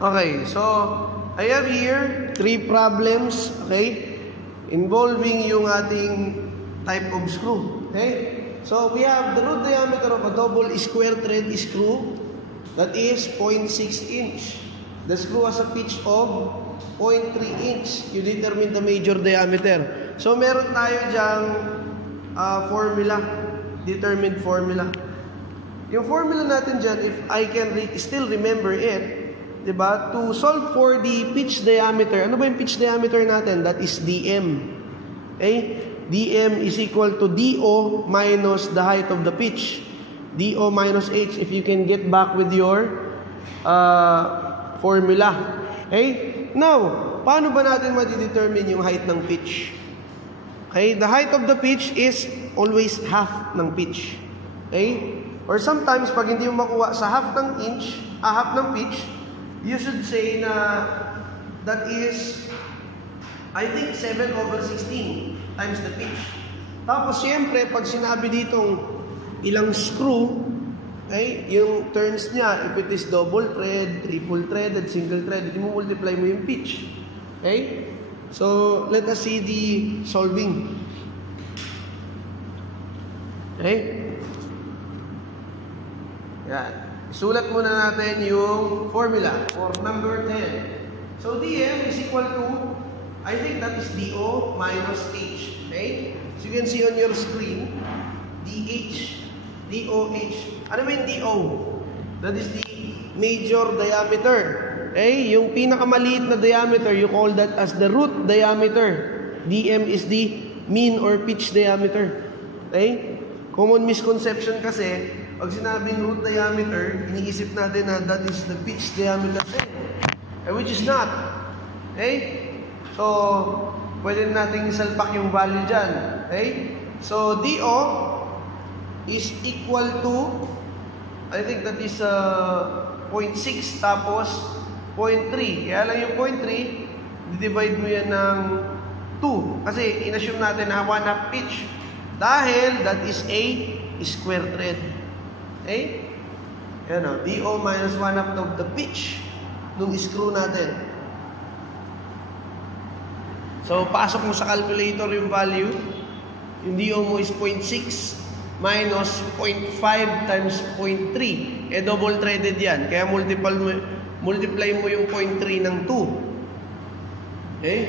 Okay, so I have here 3 problems, okay, involving yung ating type of screw. Okay, so we have the root diameter of a double square thread screw that is 0.6 inch. The screw has a pitch of 0.3 inch. You determine the major diameter. So meron tayo dyang formula, determined formula. Yung formula natin dyan, if I can still remember it, diba? To solve for the pitch diameter, ano ba yung pitch diameter natin? That is dm. Okay? dm is equal to do minus the height of the pitch. Do minus h, if you can get back with your formula. Okay? Now, paano ba natin ma-determine yung height ng pitch? Okay? The height of the pitch is always half ng pitch. Okay? Or sometimes, pag hindi mo makuha sa half ng pitch, you should say na that is, I think, 7/16 times the pitch. Tapos, siyempre, pag sinabi ditong ilang screw, okay, yung turns niya, if it is double thread, triple threaded, single threaded, i-multiply mo yung pitch. Okay? So, let us see the solving. Okay? Yan. Sulat muna natin yung formula for number 10. So, dm is equal to, I think that is do minus h. Okay? So, you can see on your screen, doh. Ano ba yung do? That is the major diameter. Okay? Yung pinakamaliit na diameter, you call that as the root diameter. dm is the mean or pitch diameter. Okay? Common misconception kasi, pag sinabing root diameter, iniisip natin na that is the pitch diameter din. Which is not. Okay? So, pwede natin isalpak yung value dyan. Okay? So, do is equal to, I think that is 0.6 tapos 0.3. Kaya lang yung 0.3, divide mo yan ng 2. Kasi inassume natin na 1/2 pitch. Dahil that is a square thread. Okay? Yan o. do minus 1/2 of the pitch nung screw natin. So, pasok mo sa calculator yung value. Yung do mo is 0.6 minus 0.5 times 0.3. Eh, double threaded yan. Kaya multiply mo yung 0.3 ng 2. Okay?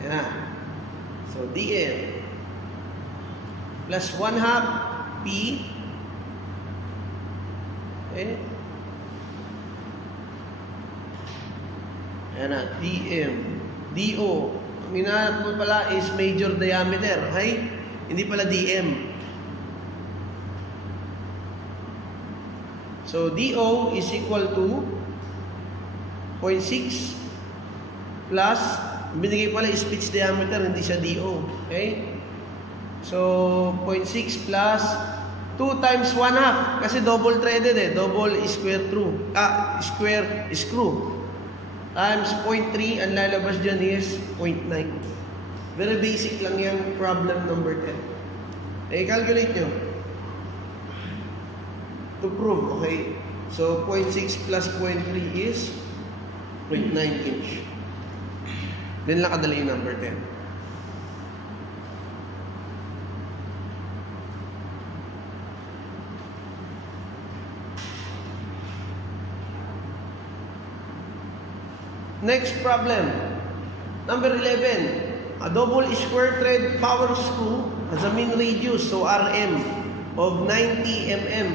Yan na. So, dm plus 1/2 P. Okay? Ayan na, dm. do. Ang hinahanap mo pala is major diameter. Okay? Hindi pala dm. So, do is equal to 0.6 plus, binigay pala is pitch diameter, hindi siya do. Okay? So, 0.6 plus 2 times 1/2. Kasi double threaded eh. Double square screw. Times 0.3. Ang lalabas dyan is 0.9. Very basic lang yung problem number 10. Eh, calculate nyo. To prove, okay? So, 0.6 plus 0.3 is 0.9 inch. Then lang kadali yung number 10. Next problem, number 11. A double square thread power screw has a mean radius, so Rm, of 90 mm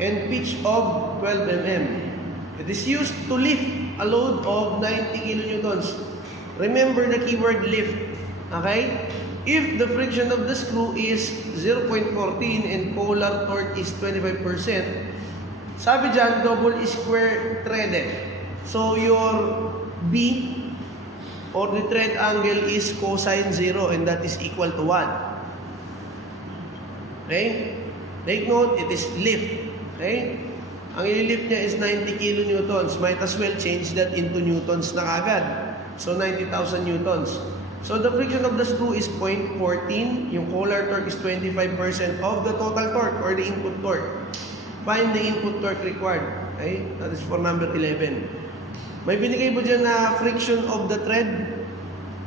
and pitch of 12 mm. It is used to lift a load of 90 kilonewtons. Remember the keyword lift. Okay? If the friction of the screw is 0.14 and polar torque is 25%, sabi dyan, double square threaded. So your B or the thread angle is cosine 0 and that is equal to 1. Okay? Take note, it is lift. Okay? Ang i-lift niya is 90 kilonewtons. Might as well change that into newtons na agad. So 90,000 newtons. So the friction of the screw is 0.14. Yung polar torque is 25% of the total torque or the input torque. Find the input torque required. Okay? That is for number 11. May binigay mo dyan na friction of the thread?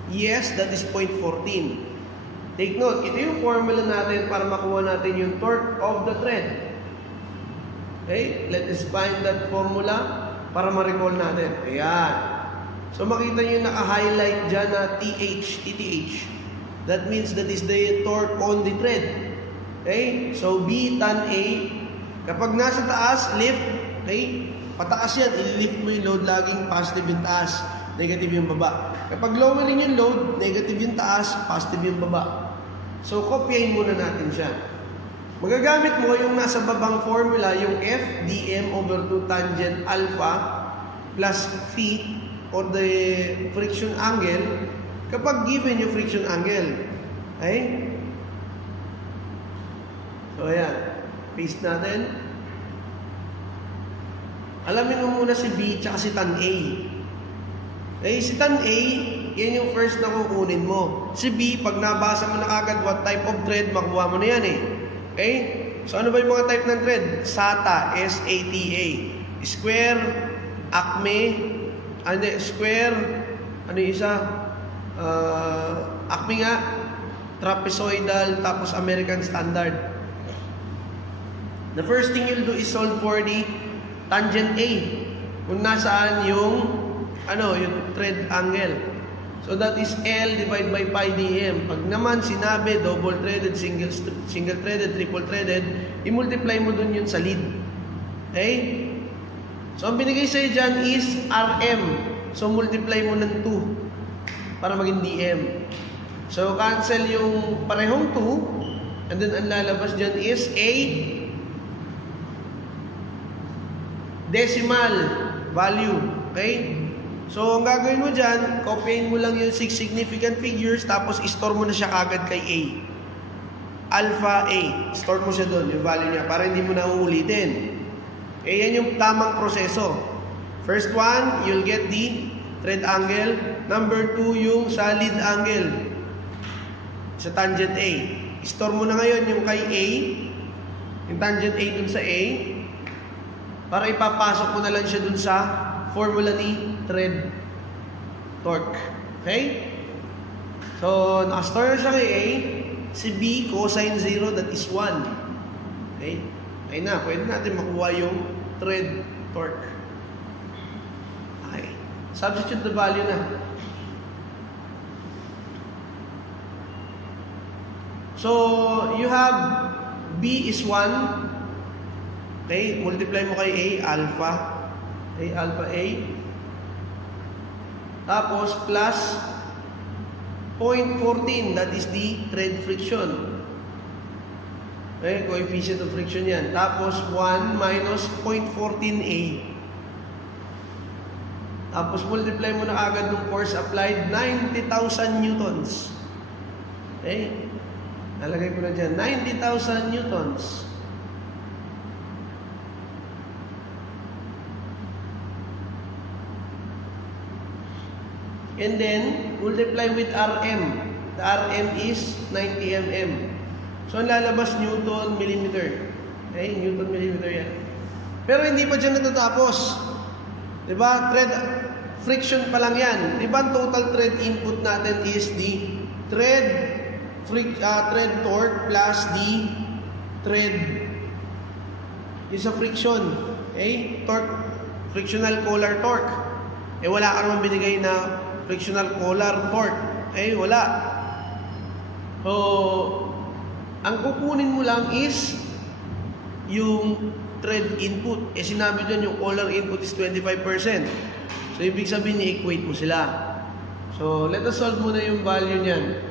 Yes, that is 0.14. Take note, ito yung formula natin para makuha natin yung torque of the thread. Okay? Let us find that formula para ma-recall natin. Ayan. So makita nyo yung naka-highlight dyan na TTH. That means that is the torque on the thread. Okay? So B tan A. Kapag nasa taas, lift. Okay? Pataas yan. I-lift mo yung load, laging positive yung taas, negative yung baba. Kapag lowering yung load, negative yung taas, positive yung baba. So, kopyahin muna natin siya. Magagamit mo yung nasa babang formula, yung F dm over 2 tangent alpha plus phi or the friction angle kapag given yung friction angle. Okay? So, ayan. Paste natin. Alamin mo muna si B tsaka si tan A. Okay, si tan A, yan yung first na kukunin mo. Si B, pag nabasa mo na kagad what type of thread, makuha mo na yan eh. Okay? So ano ba yung mga type ng thread? SATA, S-A-T-A. Square, Acme, square, ano yung isa? Acme nga, trapezoidal, tapos American Standard. The first thing you'll do is solve for the tangent A. Kung nasaan yung yung thread angle. So that is L divided by pi dm. Pag naman sinabi double threaded, single threaded, triple threaded, i-multiply mo dun yun sa lead. Okay? So ang binigay sa'yo dyan is RM. So multiply mo ng 2 para maging dm. So cancel yung parehong 2 and then ang lalabas dyan is A decimal value. Okay? So, ang gagawin mo dyan, copyain mo lang yung 6 significant figures, tapos store mo na siya kagad kay A. Alpha A. Store mo siya doon, yung value niya, para hindi mo na uulitin. Eh, yan yung tamang proseso. First one, you'll get the thread angle. Number 2, yung solid angle sa tangent A. Store mo na ngayon yung kay A, yung tangent A dun sa A, para ipapasok mo na lang siya dun sa formula ni thread torque. Okay? So, nakastore siya kay A. Si B, cosine 0, that is 1. Okay? Ayun na, pwede natin makuha yung thread torque. Okay. Substitute the value na. So, you have B is 1. Okay? Multiply mo kay A, alpha. Okay, alpha A. Tapos, plus 0.14, that is the thread friction. Okay, coefficient of friction yan. Tapos, 1 minus 0.14A. Tapos, multiply mo na agad ng force applied, 90,000 newtons. Okay? Nalagay ko na dyan, 90,000 newtons. And then, multiply with RM. The RM is 90 mm. So, ang lalabas Newton millimeter. Okay? Newton millimeter yan. Pero hindi pa dyan natatapos. Diba? Thread friction pa lang yan. Diba? Ang total thread input natin is the thread torque plus the thread is a friction. Okay? Torque, frictional collar torque. Eh, wala ka naman binigay na frictional collar torque. Eh, wala. So, ang kukunin mo lang is yung thread input. Eh, sinabi dyan yung collar input is 25%. So, ibig sabihin, i-equate mo sila. So, let us solve muna yung value niyan.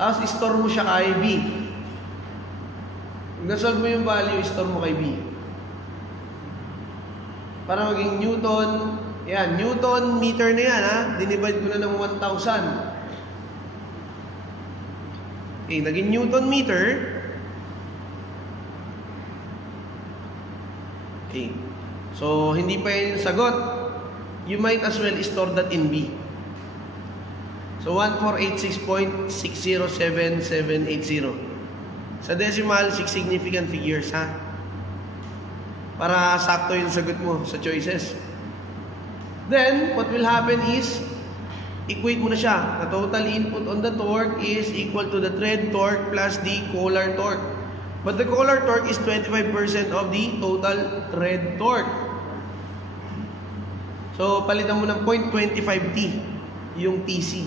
Tapos, i-store mo siya kay B. Kung na-solve mo yung value, i-store mo kay B. Para maging Newton. Yan, Newton meter na yan, ha? Dinivide ko na ng 1,000. Okay, naging Newton meter. Okay. So, hindi pa yan yung sagot. You might as well store that in B. So, 1486.607780. Sa decimal, 6 significant figures, ha? para sakto yung sagot mo sa choices. Then, what will happen is, equate mo na siya. The total input on the torque is equal to the thread torque plus the collar torque. But the collar torque is 25% of the total thread torque. So, palitan mo ng 0.25T yung TC.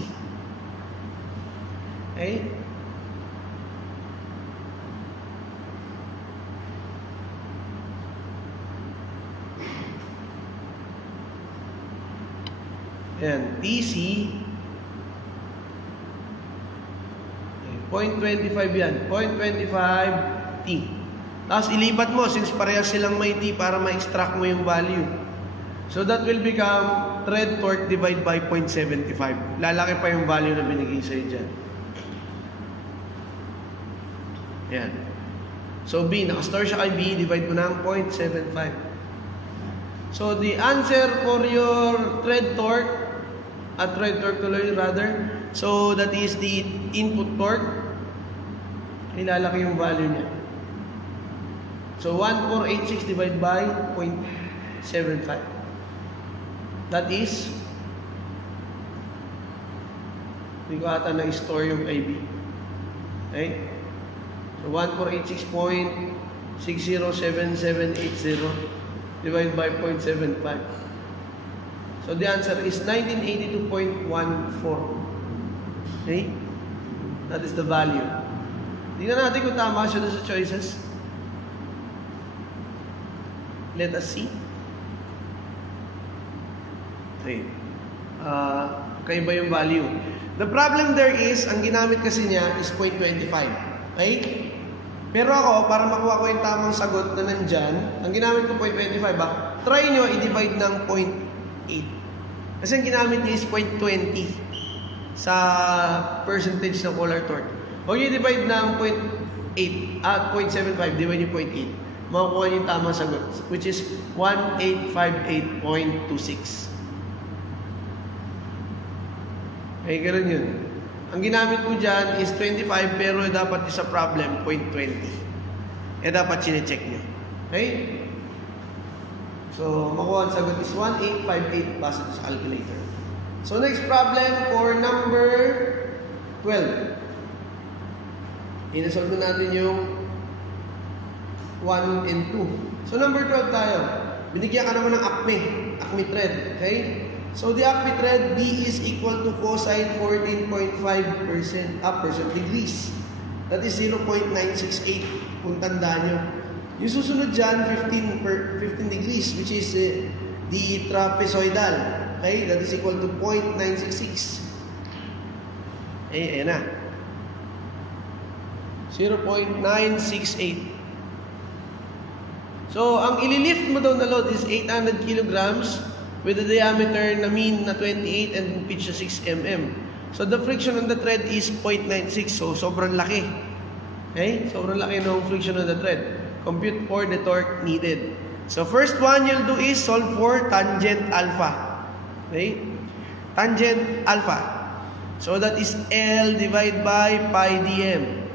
Okay? Ayan, TC 0.25 yan, 0.25T. Tapos ilipat mo since parehas silang may T para ma-extract mo yung value. So that will become thread torque divided by 0.75. Lalaki pa yung value na binigay sa'yo dyan. Ayan. So B, nakastore siya kay B, divide mo ng 0.75. So the answer for your thread torque, thread torque tuloy rather, so that is the input torque, ilalaki yung value niya. So 1486 divided by 0.75. That is, hindi ko ata na-store yung IB. Okay? So 1486.607780 divided by 0.75. So the answer is 1982.14. Okay? That is the value. Tingnan natin kung tama siya sa choices. Let us see. Okay. Kaiba yung value. The problem there is, ang ginamit kasi niya is 0.25. Okay? Pero ako, para makuha ko yung tamang sagot na nandyan, ang ginamit ko 0.25 ba? Try nyo i-divide ng 0.8. Kasi ang ginamit niya is 0.20 sa percentage ng collar torque. Huwag nyo divide ng 0.8 at 0.75, divide nyo 0.8. Makukuha nyo yung tamang sagot, which is 1858.26. Okay, ganun yun. Ang ginamit mo dyan is 25, pero dapat isa problem, 0.20. Dapat sinecheck nyo. Okay? So, makuha ang sagot is 1858 base sa calculator. So, next problem for number 12. Inasolve natin yung 1 and 2. So, number 12 tayo. Binigyan ka naman ng acme thread. Okay? So, the acme thread B is equal to cosine 14.5% degrees. That is 0.968 kung tandaan nyo. Yung susunod dyan, 15 degrees, which is the trapezoidal. Okay? That is equal to 0.966. Ayan na. 0.968. So, ang ililift mo daw na load is 800 kilograms with a diameter na mean na 28 and pitch na 6 mm. So, the friction on the thread is 0.96. So, sobrang laki. Okay? Sobrang laki ng friction on the thread. Compute for the torque needed. So, first one you'll do is solve for tangent alpha. Okay? Tangent alpha. So, that is L divided by pi dm.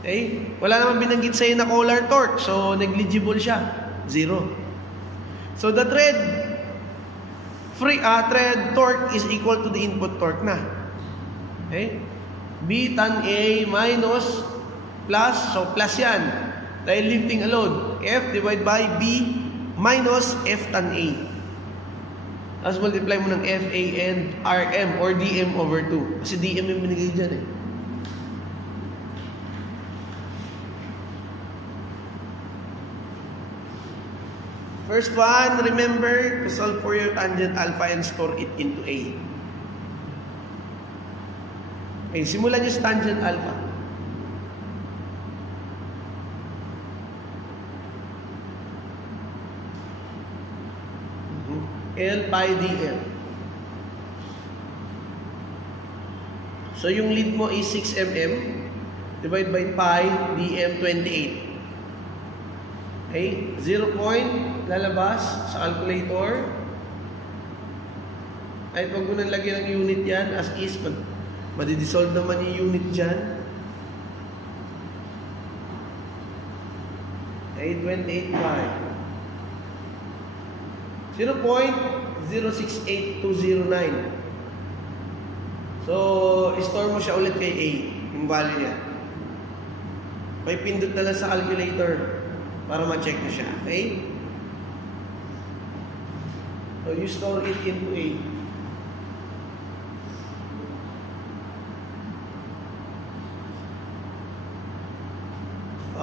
Okay? Wala naman binanggit sa'yo na collar torque. So, negligible siya. 0. So, the thread torque is equal to the input torque na. Okay? B tan A minus plus, so plus yan. Dahil lifting a load. F divided by B minus F tan A. Tapos multiply mo ng F, A, and RM or DM over 2. Kasi DM yung binigay dyan eh. First one, remember to solve for your tangent alpha and store it into A. Okay, simulan nyo sa tangent alpha. L pi dm. So, yung lead mo is 6 mm. Divide by pi dm 28. Okay? 0 point lalabas sa calculator. Ay, pag mo nang lagyan ng unit yan, as is, madidissolve naman yung unit dyan. Okay, 28.5. 0.068209. So, store mo siya ulit kay A, yung value niya. May pindot na lang sa calculator para ma-check na siya. Okay? So, you store it into A.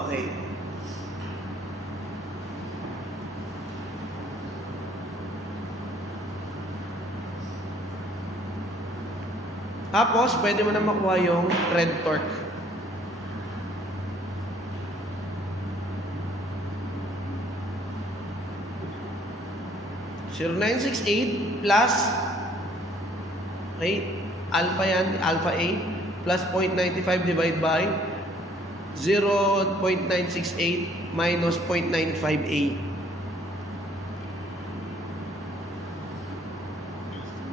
Okay. Tapos, pwede mo na makuha yung thread torque. (0968) plus, okay, alpha yan, alpha A, plus 0.95 divided by 0.968 minus 0.95A.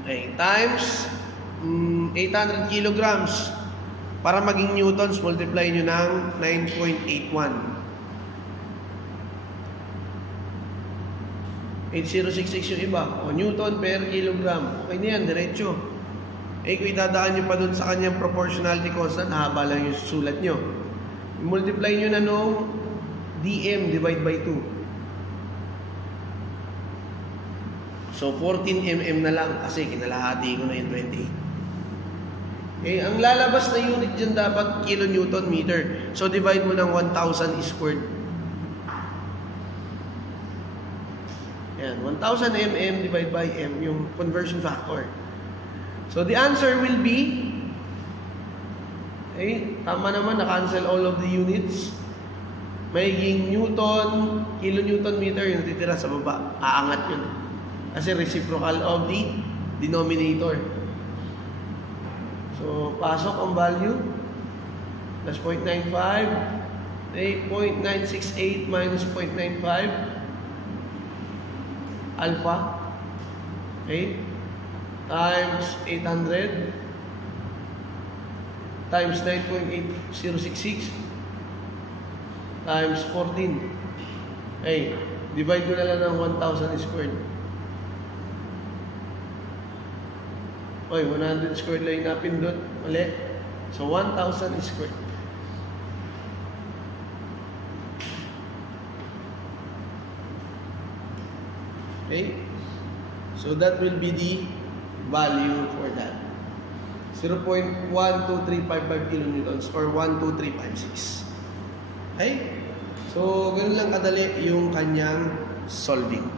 Okay, times 800 kilograms. Para maging newtons, multiply nyo ng 9.81. 8066 yung iba. O, newton per kilogram. Okay na yan, diretso. Eh, kung idadaan nyo pa dun sa kanyang proportionality constant, haba lang yung sulat nyo. Multiply nyo na nung dm divide by 2. So, 14 mm na lang kasi kinalahati ko na yung 28. Okay, ang lalabas na unit dyan dapat kilonewton meter. So, divide mo ng 1,000 squared. Ayan, 1,000 mm divided by m, yung conversion factor. So, the answer will be, okay, tama naman, na-cancel all of the units. Magiging newton, kilonewton meter, yung natitira sa baba. Aangat yun. Kasi reciprocal of the denominator. So, pasok ang value. Plus 0.95. 0.968 minus 0.95. Alpha. Okay. Times 800. Times 9.8066. Times 14. Okay. Divide ko na lang ng 1,000 squared. Oy, 100 squared lang yung napindot. Mali. So, 1,000 squared. Okay? So, that will be the value for that. 0.12355 kilonewtons or 12356. Okay? So, ganun lang kadali yung kanyang solving.